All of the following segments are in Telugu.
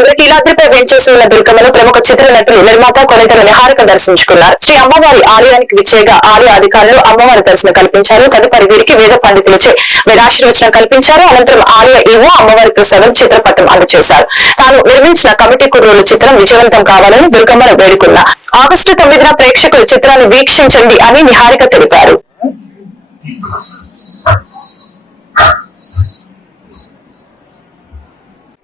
ఇంద్రకీలాద్రిపై వెంచేసి ఉన్న దుర్గమ్మను ప్రముఖ చిత్ర నటులు నిర్మాత కొనేతల నిహారిక దర్శించుకున్నారు. శ్రీ అమ్మవారి ఆలయానికి విచ్చేగా ఆలయ అధికారులు అమ్మవారి దర్శనం కల్పించారు. తదుపరి వీరికి వేద పండితులచే వేదాశీర్వచనం కల్పించారు. అనంతరం ఆలయ ఇవో అమ్మవారి ప్రసాదం చిత్రపటం అందజేశారు తాను నిర్మించిన కమిటీ కుర్రోలు చిత్రం విజయవంతం కావాలని దుర్గమ్మను వేడుకున్న. ఆగస్టు తొమ్మిదిన ప్రేక్షకులు చిత్రాన్ని వీక్షించండి అని నిహారిక తెలిపారు.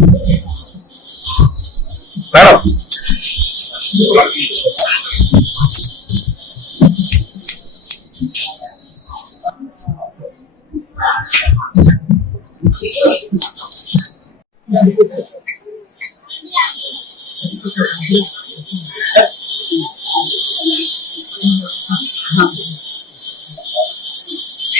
Madam